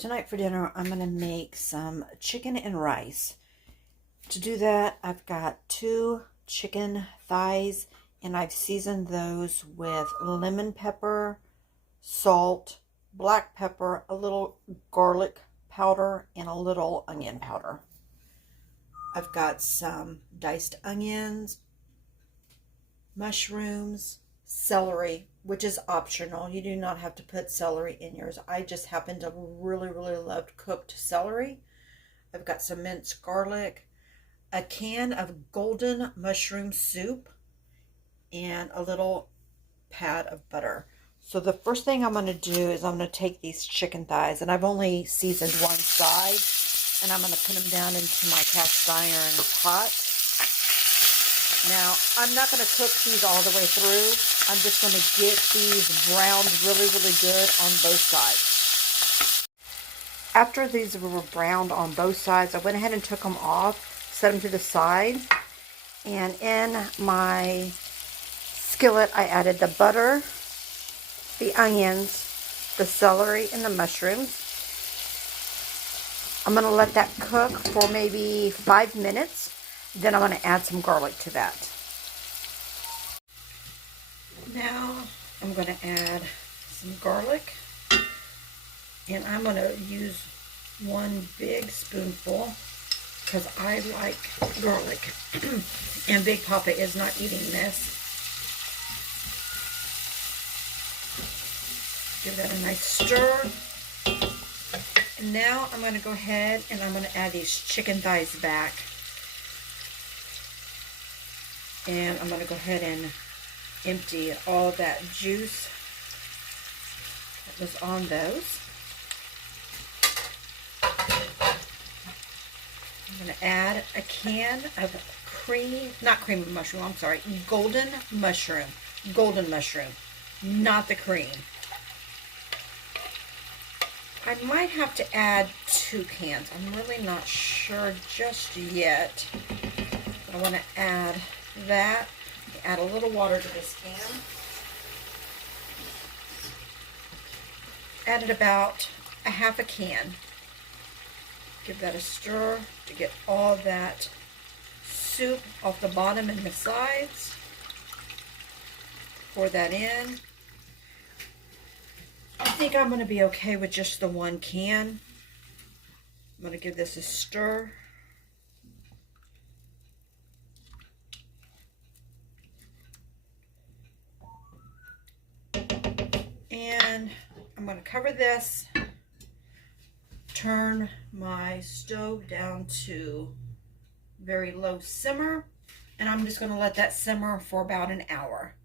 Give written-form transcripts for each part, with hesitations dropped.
Tonight for dinner, I'm going to make some chicken and rice. To do that, I've got 2 chicken thighs, and I've seasoned those with lemon pepper, salt, black pepper, a little garlic powder, and a little onion powder. I've got some diced onions, mushrooms, celery, which is optional. You do not have to put celery in yours. I just happen to really love cooked celery. I've got some minced garlic, a can of golden mushroom soup, and a little pad of butter. So the first thing I'm going to do is I'm going to take these chicken thighs, and I've only seasoned one side, and I'm going to put them down into my cast iron pot. Now, I'm not going to cook these all the way through. I'm just going to get these browned really good on both sides. After these were browned on both sides, I went ahead and took them off, set them to the side. And in my skillet, I added the butter, the onions, the celery, and the mushrooms. I'm going to let that cook for maybe 5 minutes. Then I'm going to add some garlic to that. Now I'm going to add some garlic, and I'm going to use 1 big spoonful because I like garlic and Big Papa is not eating this. Give that a nice stir. And now I'm going to go ahead and I'm going to add these chicken thighs back. And I'm going to go ahead and empty all that juice that was on those. I'm going to add a can of golden mushroom, not the cream. I might have to add 2 cans. I'm really not sure just yet. I want to add that. Add a little water to this can. Added about a half a can. Give that a stir to get all that soup off the bottom and the sides. Pour that in. I think I'm going to be okay with just the 1 can. I'm going to give this a stir. And I'm going to cover this, turn my stove down to very low simmer, and I'm just going to let that simmer for about an hour.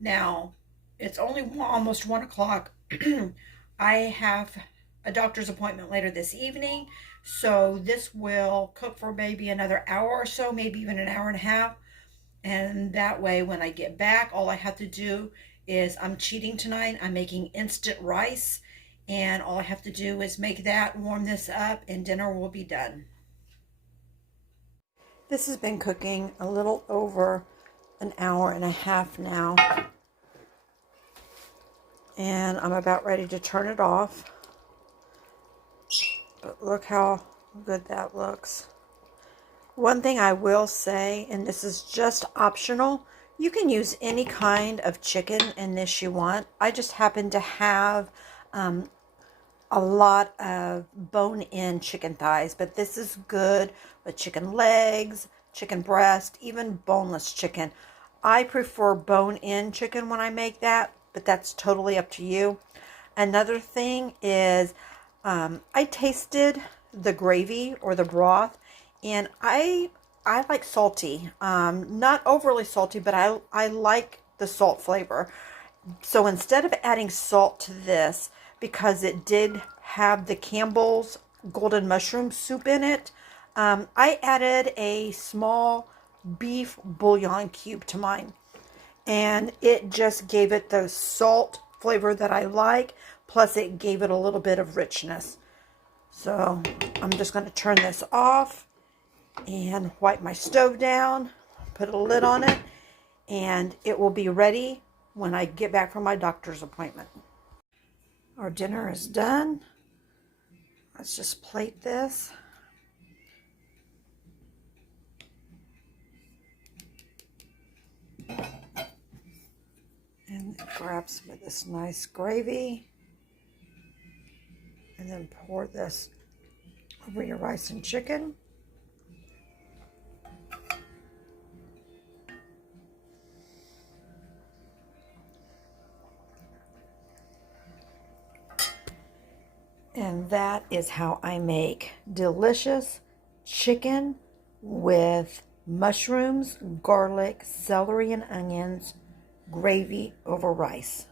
Now, it's only almost 1 o'clock. I have a doctor's appointment later this evening, so this will cook for maybe another hour or so, maybe even an hour and a half. And that way, when I get back, all I have to do is, I'm cheating tonight. I'm making instant rice, and all I have to do is make that, warm this up, and dinner will be done. This has been cooking a little over an hour and a half now, and I'm about ready to turn it off. But look how good that looks. One thing I will say, and this is just optional, you can use any kind of chicken in this you want. I just happen to have a lot of bone-in chicken thighs, but this is good with chicken legs, chicken breast, even boneless chicken. I prefer bone-in chicken when I make that, but that's totally up to you. Another thing is I tasted the gravy or the broth, and I like salty, not overly salty, but I like the salt flavor. So instead of adding salt to this, because it did have the Campbell's golden mushroom soup in it, I added a small beef bouillon cube to mine. And it just gave it the salt flavor that I like, plus it gave it a little bit of richness. So I'm just going to turn this off and wipe my stove down, put a lid on it, and it will be ready when I get back from my doctor's appointment. Our dinner is done. Let's just plate this. And grab some of this nice gravy. And then pour this over your rice and chicken. And that is how I make delicious chicken with mushrooms, garlic, celery, and onions, gravy over rice.